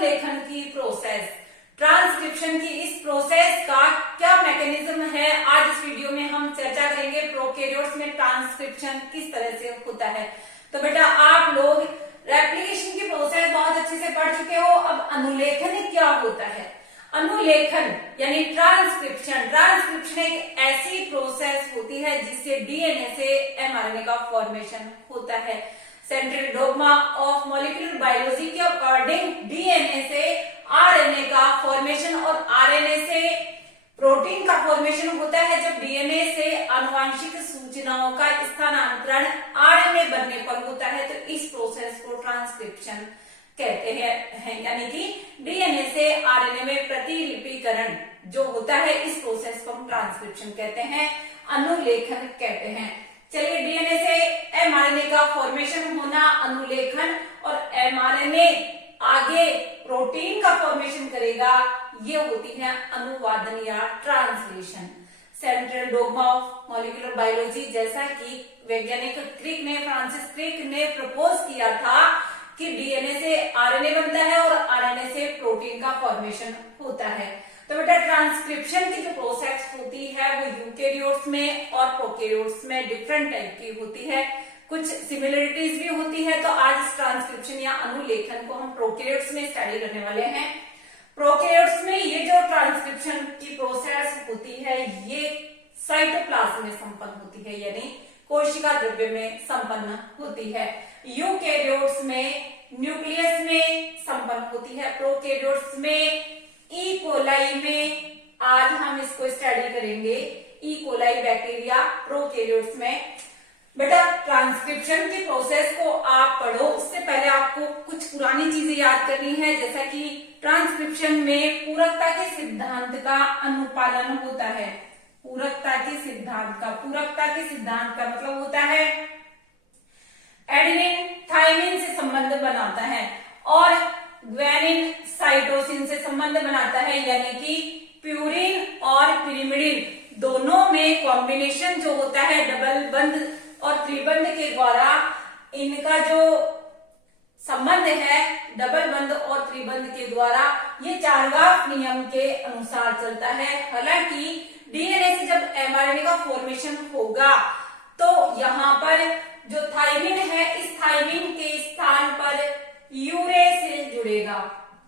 अनुलेखन की process, transcription की इस प्रोसेस का क्या मैकेनिज्म है, आज इस वीडियो में हम चर्चा करेंगे। प्रोकैरियोट्स में ट्रांसक्रिप्शन किस तरह से होता है। तो बेटा आप लोग रेप्लिकेशन की प्रोसेस बहुत अच्छे से पढ़ चुके हो। अब अनुलेखन क्या होता है। अनुलेखन यानी ट्रांसक्रिप्शन, ट्रांसक्रिप्शन एक ऐसी प्रोसेस होती है जिससे डीएनए से एमआरएनए का फॉर्मेशन होता है। Central dogma of molecular biology के अकॉर्डिंग डीएनए से आरएनए का फॉर्मेशन और आरएनए से प्रोटीन का फॉर्मेशन होता है। जब डीएनए से आनुवांशिक सूचनाओं का स्थानांतरण आरएनए बनने पर होता है तो इस प्रोसेस को ट्रांसक्रिप्शन कहते हैं। यानी कि डीएनए से आरएनए में प्रतिलिपिकरण जो होता है इस प्रोसेस को हम ट्रांसक्रिप्शन कहते हैं, अनुलेखन कहते हैं। चलिए, डीएनए से एमआरएनए का फॉर्मेशन होना अनुलेखन और एमआरएनए आगे प्रोटीन का फॉर्मेशन करेगा, ये होती है अनुवादन या translation. Central dogma of molecular biology, जैसा कि वैज्ञानिक फ्रांसिस क्रिक ने प्रपोज किया था कि डीएनए से आरएनए बनता है और आरएनए से प्रोटीन का फॉर्मेशन होता है। तो बेटा ट्रांसक्रिप्शन की जो प्रोसेस होती है वो यूकेरियोट्स में और प्रोकैरियोट्स में डिफरेंट टाइप की होती है, कुछ सिमिलरिटीज भी होती है। तो आज इस ट्रांसक्रिप्शन या अनुलेखन को हम प्रोकैरियोट्स में स्टडी करने वाले हैं। प्रोकैरियोट्स में ये जो ट्रांसक्रिप्शन की प्रोसेस होती है ये साइटोप्लाज्म में संपन्न होती है, यानी कोशिका द्रव्य में संपन्न होती है। यूकेरियोट्स में न्यूक्लियस में संपन्न होती है। प्रोकैरियोट्स में ई कोलाई में, आज हम इसको स्टडी करेंगे, ई कोलाई बैक्टीरिया प्रोकैरियोट्स में। बेटा ट्रांसक्रिप्शन की प्रोसेस को आप पढ़ो उससे पहले आपको कुछ पुरानी चीजें याद करनी है, जैसा कि ट्रांसक्रिप्शन में पूरकता के सिद्धांत का अनुपालन होता है। पूरकता के सिद्धांत का मतलब होता है एडेनिन थायमिन से संबंध बनाता है और ग्वानिन साइटोसिन से संबंध बनाता है, यानी कि प्यूरिन और पिरिमिडिन दोनों में कॉम्बिनेशन जो होता है डबल बंध और त्रिबंध के द्वारा, इनका जो संबंध है डबल बंध और त्रिबंध के द्वारा ये चार्गाफ नियम के अनुसार चलता है। हालांकि डीएनए से जब एमआरएनए का फॉर्मेशन होगा तो यहाँ पर जो थायमिन है इस थायमिन के स्थान पर यूरेसिल जुड़ेगा।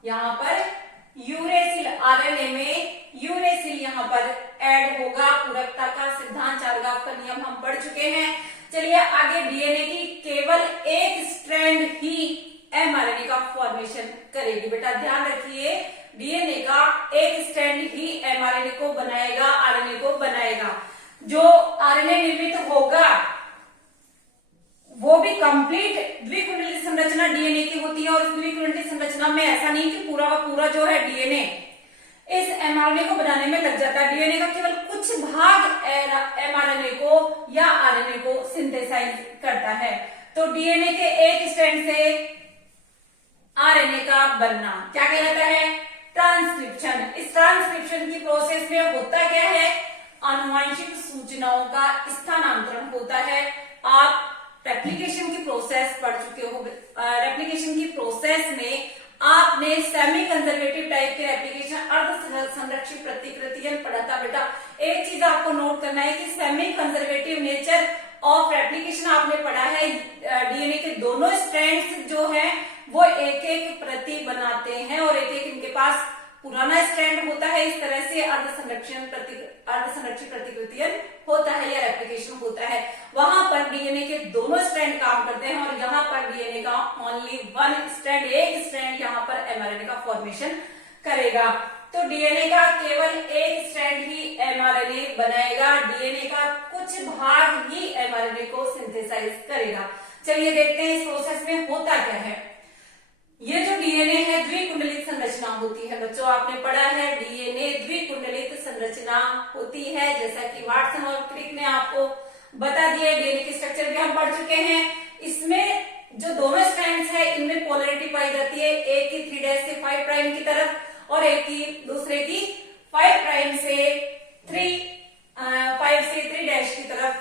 यहाँ पर यूरेसिल, आरएनए में यूरेसिल यहाँ पर ऐड होगा। पूरकता का सिद्धांत, चार्गाफ का नियम हम पढ़ चुके हैं। चलिए आगे, डीएनए की केवल एक स्ट्रैंड ही एमआरएनए का फॉर्मेशन करेगी। बेटा ध्यान रखिए, डीएनए का एक स्ट्रैंड ही एमआरएनए को बनाएगा, आरएनए को बनाएगा। जो आरएनए निर्मित होगा वो भी कंप्लीट द्विकुंडलित संरचना डीएनए की होती है और इस द्विकुंडलित संरचना में ऐसा नहीं कि पूरा का पूरा जो है डीएनए इस एमआरएनए को बनाने में लग जाता है। डीएनए का केवल कुछ भाग एमआरएनए को या आरएनए को सिंथेसाइज करता है। तो डीएनए के एक स्ट्रैंड से आरएनए का बनना क्या कहलाता है? ट्रांसक्रिप्शन। इस ट्रांसक्रिप्शन की प्रोसेस में होता क्या है? आनुवांशिक सूचनाओं का स्थानांतरण होता है। आप रेप्लिकेशन की प्रोसेस पढ़ चुके हो। रेप्लिकेशन की प्रोसेस में आपने सेमी कंजर्वेटिव टाइप के रेप्लिकेशन, अर्ध संरक्षित प्रतिकृतियां पढ़ा था। बेटा एक चीज आपको नोट करना है कि semi conservative nature of replication आपने पढ़ा है। डीएनए के दोनों स्ट्रैंड्स जो है वो एक एक प्रति बनाते हैं और एक एक इनके पास पुराना स्ट्रैंड होता है। इस तरह से अर्ध संरक्षित प्रतिकृतियां होता है या रेप्लिकेशन होता है। वहां पर डीएनए के दोनों स्ट्रैंड काम करते हैं और यहाँ पर डीएनए का ओनली वन स्ट्रैंड, एक स्ट्रैंड यहाँ पर एमआरएनए का फॉर्मेशन करेगा। तो डीएनए का केवल एक स्ट्रैंड ही एमआरएनए बनाएगा, डीएनए का कुछ भाग ही एमआरएनए को सिंथेसाइज करेगा। चलिए देखते हैं इस प्रोसेस में होता क्या है। ये जो डीएनए है द्विकुंडलित संरचना होती है। बच्चों आपने पढ़ा है डीएनए द्विकुंडलित संरचना होती है, जैसा कि वाटसन और क्रिक ने आपको बता दिया। डीएनए के स्ट्रक्चर भी हम पढ़ चुके हैं। इसमें जो दोनों स्ट्रैंड्स है इनमें पोलैरिटी पाई जाती है, एक की 3' से 5 प्राइम की तरफ और एक की दूसरे की 5 प्राइम से 5 से 3' की तरफ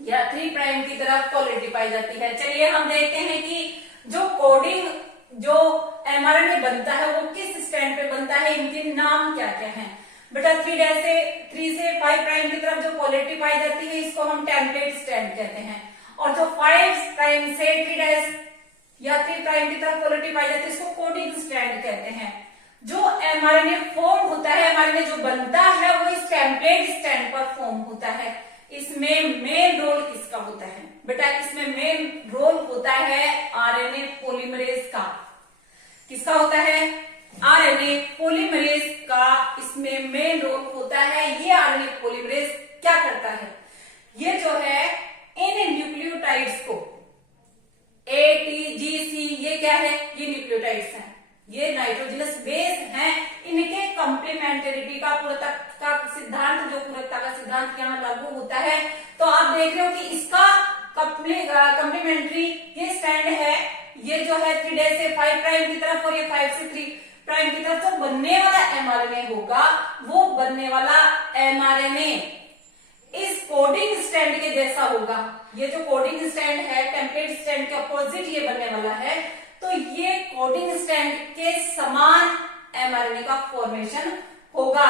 या 3 प्राइम की तरफ पोलैरिटी पाई जाती है। चलिए हम देखते हैं कि जो कोडिंग जो mRNA बनता है वो किस स्टैंड पे बनता है, इनके नाम क्या क्या हैं। बेटा 3 से 5 प्राइम की तरफ जो पोलैरिटी पाई जाती है इसको हम टेम्पलेट स्टैंड कहते हैं, और जो 5 प्राइम से 3 या 3 प्राइम की तरफ पोलैरिटी पाई जाती है इसको कोडिंग स्टैंड कहते हैं। जो mRNA फॉर्म होता है, mRNA जो बनता है वो इस टेम्पलेट स्टैंड पर फॉर्म होता है। इसमें मेन रोल किसका होता है बेटा, इसमें मेन रोल होता है RNA पॉलीमरेज का। किसका होता है, RNA पॉलीमरेज का इसमें मेन रोल होता है। ये RNA पॉलीमरेज क्या करता है, ये जो है इन न्यूक्लियोटाइड्स को A, T, G, C ये क्या है, ये न्यूक्लियोटाइड्स हैं, ये नाइट्रोजनस बेस हैं। इनके कॉम्प्लीमेंटरिटी का पूरकता का सिद्धांत, जो पूरकता का सिद्धांत यहाँ लागू होता है, तो आप देख रहे हो कि इसका कॉम्प्लीमेंट्री ये स्टैंड है, ये जो है 3 से 5 प्राइम की तरफ और ये 5 से 3 प्राइम की तरफ। तो बनने वाला mRNA होगा, वो बनने वाला mRNA इस कोडिंग स्टैंड के जैसा होगा। ये जो कोडिंग स्टैंड है टेम्पलेट स्टैंड के अपोजिट ये बनने वाला है, तो ये कोडिंग स्टैंड के समान mRNA का फॉर्मेशन होगा।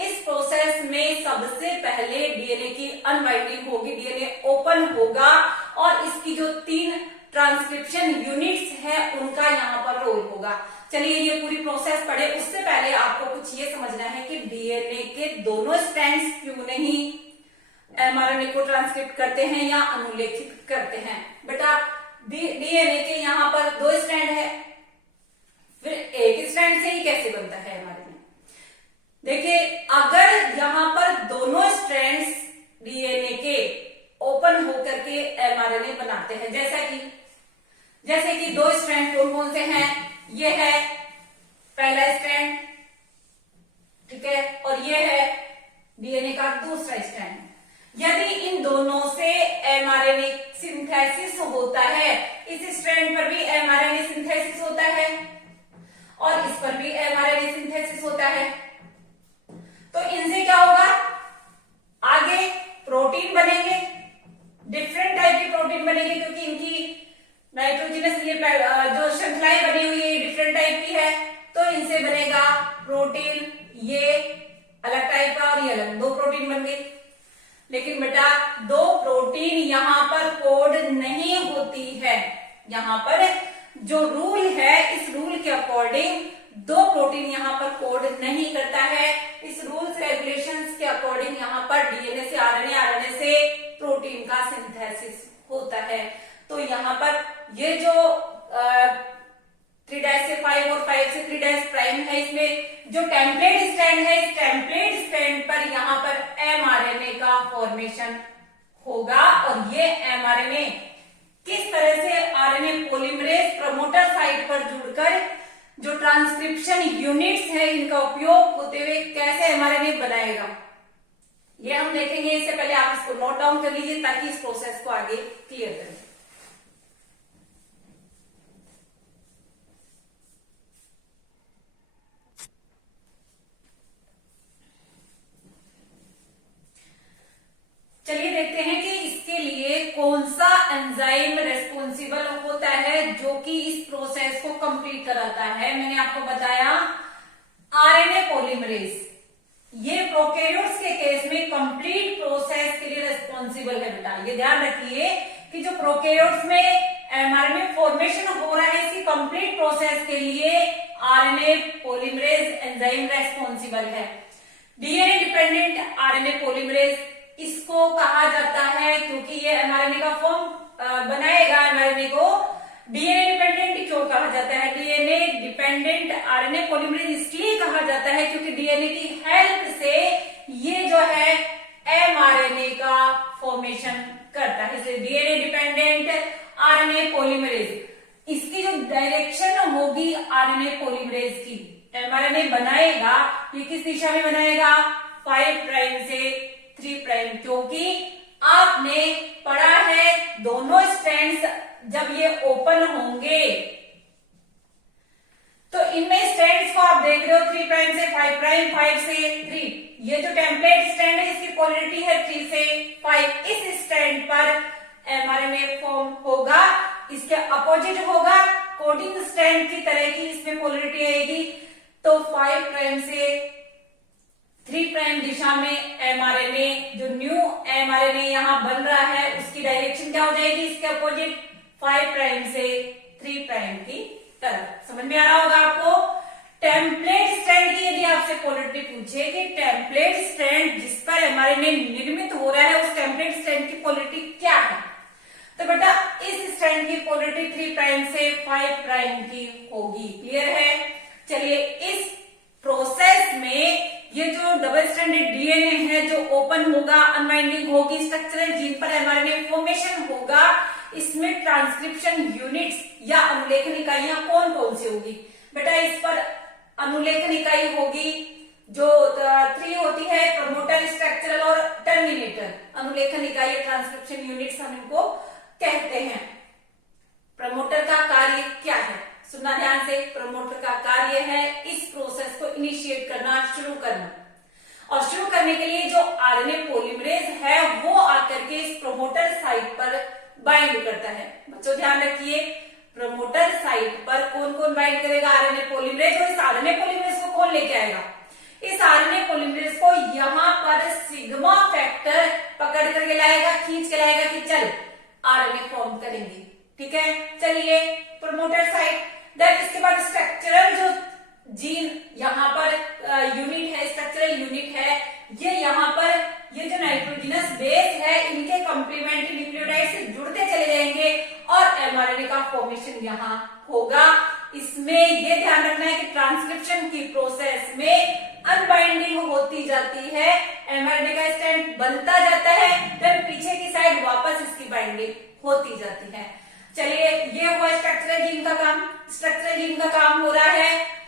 इस प्रोसेस में सबसे पहले डीएनए की अनबाइंडिंग होगी, डीएनए ओपन होगा, और इसकी जो 3 ट्रांसक्रिप्शन यूनिट्स हैं उनका यहाँ पर रोल होगा। चलिए ये पूरी प्रोसेस पढ़े, उससे पहले आपको कुछ ये समझना है कि डीएनए के दोनों स्ट्रैंड्स क्यों नहीं mRNA को ट्रांसक्रिप्ट करते हैं या अनुलेखित करते हैं। बेटा डीएनए के यहाँ पर 2 स्ट्रैंड है, फिर एक स्ट्रैंड से ही कैसे बनता है mRNA। देखिए अगर यहाँ पर दोनों स्ट्रैंड्स डीएनए के ओपन होकर के mRNA बनाते हैं, जैसे कि 2 स्ट्रैंड कौन कौन से हैं, ये है पहला स्ट्रैंड, ठीक है, और ये है डीएनए का दूसरा स्ट्रैंड। यदि इन दोनों से mRNA सिंथेसिस होता है, इस स्ट्रैंड पर भी mRNA सिंथेसिस होता है और इस पर भी mRNA सिंथेसिस होता है, तो इनसे क्या होगा, आगे प्रोटीन बनेंगे, डिफरेंट टाइप के प्रोटीन बनेंगे, क्योंकि इनकी नाइट्रोजनस ये जो श्रृंखलाएं बनी हुई है डिफरेंट टाइप की है, तो इनसे बनेगा प्रोटीन, ये अलग टाइप का और ये अलग, 2 प्रोटीन बन गए। लेकिन बेटा 2 प्रोटीन यहाँ पर कोड नहीं होती है, यहाँ पर जो रूल है इस रूल के अकॉर्डिंग 2 प्रोटीन यहाँ पर कोड नहीं करता है। इस रूल्स रेगुलेशंस के अकॉर्डिंग यहाँ पर डीएनए से आरएनए, आरएनए से प्रोटीन का सिंथेसिस होता है। तो यहाँ पर ये जो 3' से 5 और 5 से 3' प्राइम है, इसमें जो टेम्पलेट स्टैंड है, इस टेम्पलेट स्टैंड पर यहाँ पर mRNA का फॉर्मेशन होगा, और ये mRNA किस तरह से आरएनए पॉलीमरेज प्रमोटर साइट पर जुड़कर जो ट्रांसक्रिप्शन यूनिट्स है इनका उपयोग होते हुए कैसे mRNA बनाएगा, ये हम देखेंगे। इससे पहले आप इसको नोट डाउन कर लीजिए ताकि इस प्रोसेस को आगे क्लियर करें। चलिए देखते हैं कि इसके लिए कौन सा एंजाइम रेस्पॉन्सिबल होता है जो कि इस प्रोसेस को कंप्लीट कराता है। मैंने आपको बताया आरएनए पॉलीमरेज, ये प्रोकैरियोट्स के केस में कंप्लीट प्रोसेस के लिए रेस्पॉन्सिबल है। बेटा ये ध्यान रखिए कि जो प्रोकैरियोट्स में एमआरएनए फॉर्मेशन हो रहा है, इसकी कंप्लीट प्रोसेस के लिए आरएनए पॉलीमरेज एंजाइम रेस्पॉन्सिबल है। डीएनए डिपेंडेंट आरएनए पॉलीमरेज इसको कहा जाता है क्योंकि ये एमआरएनए का फॉर्म बनाएगा। एमआरएनए को डीएनए डिपेंडेंट क्यों कहा जाता है? डीएनए डिपेंडेंट आरएनए पॉलीमरेज इसलिए कहा जाता है क्योंकि डीएनए की हेल्प से ये जो है एमआरएनए का फॉर्मेशन करता है। इसलिए डीएनए डिपेंडेंट आरएनए पॉलीमरेज, इसकी जो डायरेक्शन होगी आरएनए पॉलीमरेज की, एमआरएनए बनाएगा, ये किस दिशा में बनाएगा? 5 प्राइम से 3 प्राइम, क्योंकि आपने पढ़ा है दोनों स्ट्रैंड्स जब ये ओपन होंगे तो इनमें स्ट्रैंड्स को आप देख रहे हो 3 प्राइम से 5 प्राइम, 5 से 3। ये जो टेम्पलेट स्ट्रैंड है इसकी पोलैरिटी है 3 से 5। इस स्ट्रैंड पर एमआरएनए फॉर्म होगा, इसके अपोजिट होगा कोडिंग स्ट्रैंड की तरह की इसमें पोलरिटी आएगी। तो 5 प्राइम से 3 प्राइम दिशा में एमआरएनए, जो न्यू एमआरएनए यहां बन रहा है उसकी डायरेक्शन क्या हो जाएगी, इसके अपोजिट 5 प्राइम से 3 प्राइम की तरफ। समझ में आ रहा होगा आपको। टेम्पलेट स्ट्रैंड की यदि आपसे पोलरिटी पूछे कि टेम्पलेट स्ट्रैंड जिस पर एमआरएनए निर्मित हो रहा है उस टेम्पलेट स्ट्रैंड की पोलरिटी क्या है, तो बेटा इस स्ट्रैंड की पोलरिटी 3 प्राइम से 5 प्राइम की होगी। क्लियर है। चलिए, इस प्रोसेस में ये जो डबल स्ट्रैंडेड डीएनए है जो ओपन होगा, अनवाइंडिंग होगी, स्ट्रक्चरल जीन पर एमआरएनए फॉर्मेशन होगा, इसमें ट्रांसक्रिप्शन यूनिट्स या अनुलेखन इकाइयां कौन कौन सी होगी। बेटा इस पर अनुलेखन इकाई होगी जो 3 होती है, प्रमोटर, स्ट्रक्चरल और टर्मिनेटर। अनुलेखन इकाई, ट्रांसक्रिप्शन यूनिट्स हम इनको कहते हैं। प्रमोटर का कार्य क्या है, सुनना ध्यान से। प्रमोटर का कार्य है इस प्रोसेस को इनिशिएट करना, शुरू करना। और शुरू करने के लिए जो आरएनए पॉलीमरेज है वो आकर के इस प्रमोटर साइट पर बाइंड करता है। बच्चों ध्यान रखिए, प्रमोटर साइट पर कौन कौन बाइंड करेगा, आरएनए पॉलीमरेज। और इस आरएनए पॉलीमरेज को कौन लेके आएगा, इस आरएनए पॉलीमरेज को यहाँ पर सिग्मा फैक्टर पकड़ करके लाएगा, खींच के लाएगा कि चल आरएनए फॉर्म करेंगे। ठीक है, चलिए प्रमोटर साइट। देन इसके बाद स्ट्रक्चरल जो जीन यहाँ पर यूनिट है, स्ट्रक्चरल यूनिट है, ये यहाँ पर ये जो नाइट्रोजनस बेस है इनके कॉम्प्लीमेंट्री न्यूक्लियोटाइड से जुड़ते चले जाएंगे और एमआरएनए का फॉर्मेशन यहाँ होगा। इसमें ये ध्यान रखना है कि ट्रांसक्रिप्शन की प्रोसेस में अनबाइंडिंग होती जाती है, एमआरएनए का स्ट्रैंड बनता जाता है, फिर पीछे की साइड वापस इसकी बाइंडिंग होती जाती है। चलिए, ये हुआ स्ट्रक्चरल जीन का काम। स्ट्रक्चरल जीन का काम हो रहा है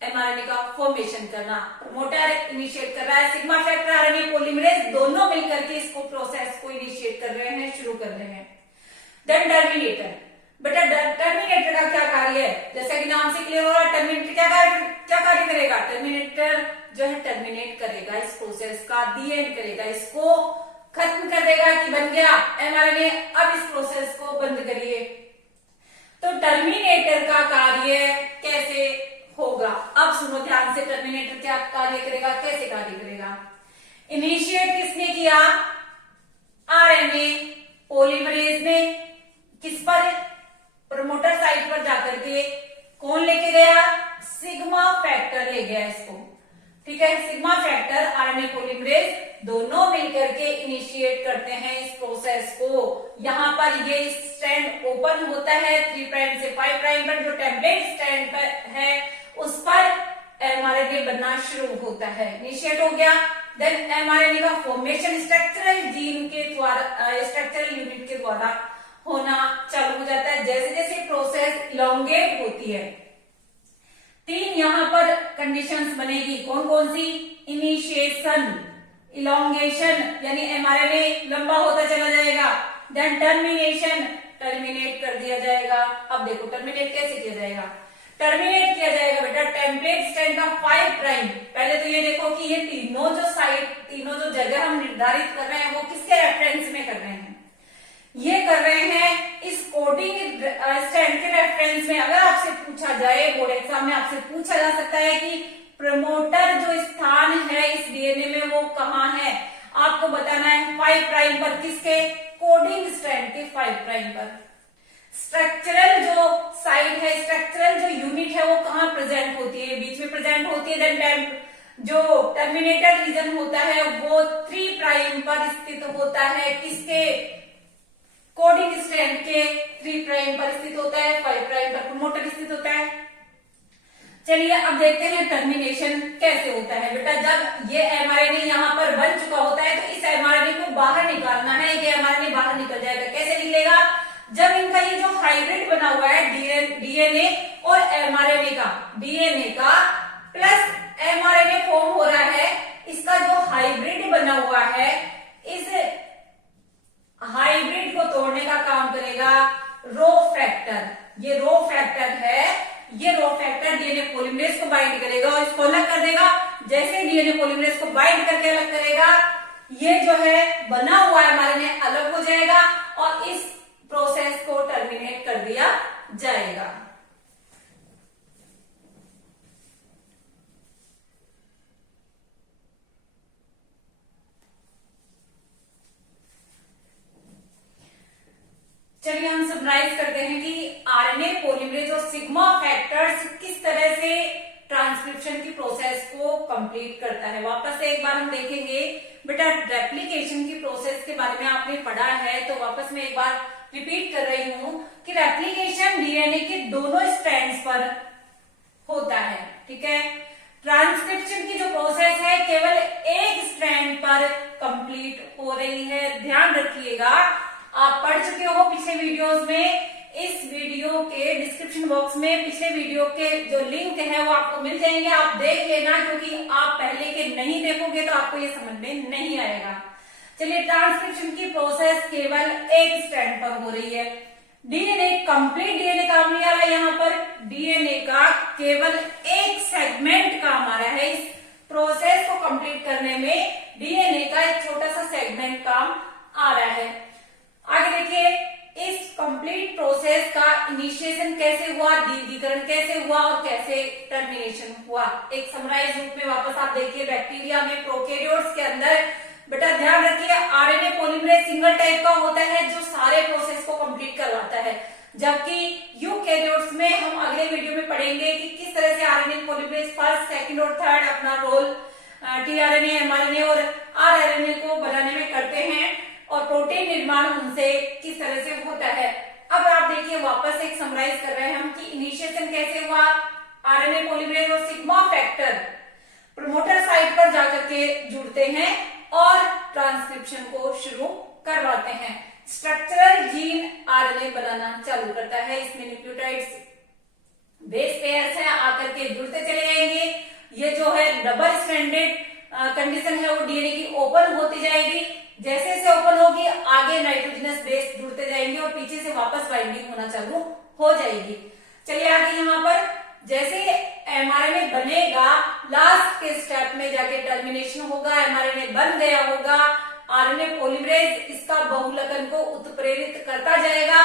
एमआरएनए का फॉर्मेशन करना। प्रमोटर इनिशिएट कर रहा है, सिग्मा फैक्टर, आरएनए पॉलीमरेज दोनों मिलकर के इसको प्रोसेस को इनिशिएट कर रहे हैं, शुरू कर रहे हैं। Then terminator. बेटा टर्मिनेटर का क्या कार्य है, जैसा कि नाम से क्लियर हो रहा है, टर्मिनेटर क्या कार्य करेगा। टर्मिनेटर जो है टर्मिनेट करेगा इस प्रोसेस का, दी एंड करेगा, इसको खत्म कर देगा कि बन गया एमआरएनए, अब इस प्रोसेस को बंद करिए। तो टर्मिनेटर का कार्य कैसे होगा, अब सुनो ध्यान से। टर्मिनेटर क्या कार्य करेगा, कैसे कार्य करेगा। इनिशिएट किसने किया, आरएनए पॉलीमरेज ने। किस पर, प्रमोटर साइट पर जाकर के कौन लेके गया, सिग्मा फैक्टर ले गया इसको। ठीक है, सिग्मा फैक्टर, आरएनए पॉलीमरेज दोनों मिलकर के इनिशिएट करते हैं इस प्रोसेस को। यहाँ पर ये स्ट्रैंड ओपन होता है 3 प्राइम से 5 प्राइम पर, जो टेम्पलेट स्ट्रैंड पर है उस पर एमआरएनए बनना शुरू होता है, इनिशिएट हो गया। देन एमआरएनए का फॉर्मेशन स्ट्रक्चरल जीन के द्वारा, स्ट्रक्चरल यूनिट के द्वारा होना चालू हो जाता है। जैसे जैसे प्रोसेस इलोंगेट होती है, 3 यहाँ पर कंडीशंस बनेगी, कौन कौन सी, इनिशिएशन, इलोंगेशन यानी एमआरएनए लंबा होता चला जाएगा, देन टर्मिनेशन, टर्मिनेट कर दिया जाएगा। अब देखो टर्मिनेट कैसे किया जाएगा, टर्मिनेट किया जाएगा बेटा टेम्पलेट स्ट्रैंड का 5 प्राइम। पहले तो ये देखो कि ये तीनों जो साइड, तीनों जो जगह हम निर्धारित कर रहे हैं वो किसके रेफरेंस में कर रहे हैं, ये कर रहे हैं इस कोडिंग स्ट्रैंड के रेफरेंस में। अगर आपसे पूछा जाए, बोर्ड एग्जाम में आपसे पूछा जा सकता है कि प्रमोटर जो स्थान है इस डीएनए में वो कहाँ है, आपको बताना है 5 प्राइम पर, किसके, कोडिंग स्ट्रैंड के 5 प्राइम पर। स्ट्रक्चरल जो साइड है, स्ट्रक्चरल जो यूनिट है वो कहाँ प्रेजेंट होती है, बीच में प्रेजेंट होती है। देन जो टर्मिनेटर रीजन होता है वो 3 प्राइम पर स्थित होता है, किसके, कोडिंग स्ट्रैंड के 3 प्राइम पर स्थित होता है, 5 प्राइम पर प्रमोटर स्थित होता है। चलिए अब देखते हैं टर्मिनेशन कैसे होता है। बेटा जब ये एमआरएनए यहाँ पर बन चुका होता है तो इस एमआरएनए को बाहर निकालना है, ये एमआरएनए बाहर निकल जाएगा। कैसे निकलेगा, जब इनका ये जो हाइब्रिड बना हुआ है डीएनए और एमआरएनए का, डीएनए का प्लस एमआरएनए फॉर्म हो रहा है, इसका जो हाइब्रिड बना हुआ है इस हाइब्रिड को तोड़ने का काम करेगा रो फैक्टर। ये रो फैक्टर है, ये रो फैक्टर डीएनए पॉलीमरेज को बाइंड करेगा और इसको अलग कर देगा। जैसे डीएनए पॉलीमरेज को बाइंड करके अलग करेगा, ये जो है बना हुआ एमआरएनए अलग हो जाएगा और इस प्रोसेस को टर्मिनेट कर दिया जाएगा। समराइज करते हैं कि आरएनए पॉलीमरेज और सिग्मा फैक्टर्स किस तरह से ट्रांसक्रिप्शन की प्रोसेस को कंप्लीट करता है। वापस से एक बार हम देखेंगे। बेटा रेप्लिकेशन की प्रोसेस के बारे में आपने पढ़ा है, तो वापस में एक बार रिपीट कर रही हूं कि रेप्लिकेशन डीएनए के दोनों स्ट्रैंड्स पर होता है। ठीक है, ट्रांसक्रिप्शन की जो प्रोसेस है केवल एक स्ट्रैंड पर कंप्लीट हो रही है। ध्यान रखिएगा, आप पढ़ चुके हो पिछले वीडियोस में। इस वीडियो के डिस्क्रिप्शन बॉक्स में पिछले वीडियो के जो लिंक है वो आपको मिल जाएंगे, आप देख लेना, क्योंकि आप पहले के नहीं देखोगे तो आपको ये समझ में नहीं आएगा। चलिए, ट्रांसक्रिप्शन की प्रोसेस केवल एक स्ट्रैंड पर हो रही है। डीएनए कंप्लीट डीएनए काम नहीं आ रहा है, यहाँ पर डीएनए का केवल एक सेगमेंट काम आ रहा है। इस प्रोसेस को कंप्लीट करने में डीएनए का एक छोटा सा सेगमेंट काम आ रहा है। आगे देखिए, इस कंप्लीट प्रोसेस का इनिशिएशन कैसे हुआ, दीर्घीकरण कैसे हुआ और कैसे टर्मिनेशन हुआ। एक समराइज रूप में वापस आप देखिए, बैक्टीरिया में, प्रोकैरियोट्स के अंदर बेटा ध्यान रखिए आरएनए पॉलीमरेज सिंगल टाइप का होता है जो सारे प्रोसेस को कंप्लीट करवाता है, जबकि यूकैरियोट्स में हम अगले वीडियो में पढ़ेंगे कि किस तरह से आरएनए पॉलीमरेज फर्स्ट, सेकंड और थर्ड अपना रोल टीआरएनए, एमआरएनए और आरआरएनए को बनाने में करते हैं और प्रोटीन निर्माण उनसे किस तरह से होता है। अब आप देखिए, वापस एक समराइज कर रहे हैं हम कि इनिशिएशन कैसे हुआ। आरएनए पॉलीमरेज और सिग्मा फैक्टर प्रमोटर साइट पर जाकर के जुड़ते हैं और ट्रांसक्रिप्शन को शुरू करवाते हैं। स्ट्रक्चरल जीन आरएनए बनाना चालू करता है। इसमें न्यूक्लियोटाइड्स बेस पेयर्स है, आकर के जुड़ते चले जाएंगे। ये जो है डबल स्ट्रैंडेड कंडीशन है वो डीएनए की ओपन होती जाएगी। जैसे जैसे ओपन होगी आगे नाइट्रोजनस बेस जुड़ते जाएंगे और पीछे से वापस बाइंडिंग होना चालू हो जाएगी। चलिए आगे, यहाँ पर जैसे एमआरएनए बनेगा, लास्ट के स्टेप में जाके टर्मिनेशन होगा। एमआरएनए बन गया होगा, आरएनए पॉलीमरेज इसका बहुलकन को उत्प्रेरित करता जाएगा।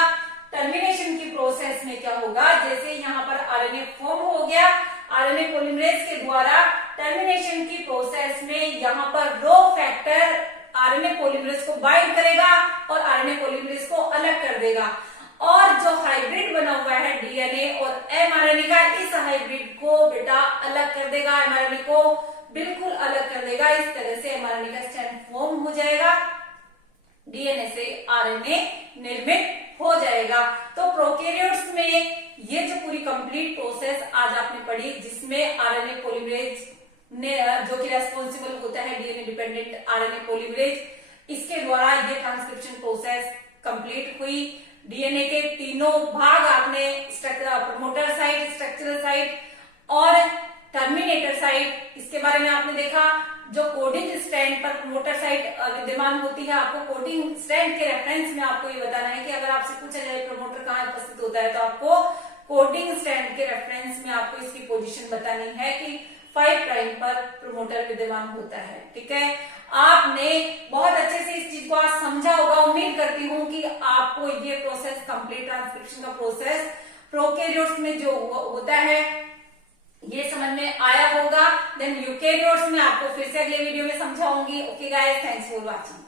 टर्मिनेशन की प्रोसेस में क्या होगा, जैसे यहाँ पर आरएनए फॉर्म हो गया, आरएनए पॉलीमरेज के द्वारा टर्मिनेशन की प्रोसेस में यहाँ पर रो फैक्टर आरएनए पॉलीमरेज को बाइंड करेगा और आरएनए पॉलीमरेज को अलग कर देगा। और जो हाइब्रिड बना हुआ है डीएनए और एमआरएनए का, इस हाइब्रिड को बेटा अलग कर देगा, एमआरएनए को बिल्कुल अलग कर देगा। इस तरह से एमआरएनए का स्ट्रैंड फॉर्म हो जाएगा, डीएनए से आरएनए निर्मित हो जाएगा। तो प्रोकैरियोट्स में ये जो पूरी कंप्लीट प्रोसेस आज आपने पढ़ी, जिसमें आरएनए पॉलीमरेज ने जो कि रेस्पॉन्सिबल होता है डीएनए डिपेंडेंट आरएनए पॉलीमरेज, इसके द्वारा ये ट्रांसक्रिप्शन प्रोसेस कंप्लीट हुई। डीएनए के तीनों भाग आपने प्रमोटर साइट, स्ट्रक्चरल साइट और टर्मिनेटर साइट, इसके बारे में आपने देखा। जो कोडिंग स्ट्रैंड पर प्रमोटर साइट विद्यमान होती है, आपको कोडिंग स्ट्रैंड के रेफरेंस में आपको ये बताना है कि अगर आपसे पूछा जाए प्रमोटर कहाँ उपस्थित होता है, तो आपको कोडिंग स्ट्रैंड के रेफरेंस में आपको इसकी पोजीशन बतानी है कि 5 प्राइम पर प्रमोटर विद्यमान होता है। ठीक है, आपने बहुत अच्छे से इस चीज को आज समझा होगा। उम्मीद करती हूँ कि आपको ये प्रोसेस, कंप्लीट ट्रांसक्रिप्शन का प्रोसेस प्रोकैरियोट्स में जो होता है ये समझ में आया होगा। देन यूकैरियोट्स में आपको फिर से अगले वीडियो में समझाऊंगी। Okay guys, thanks for watching.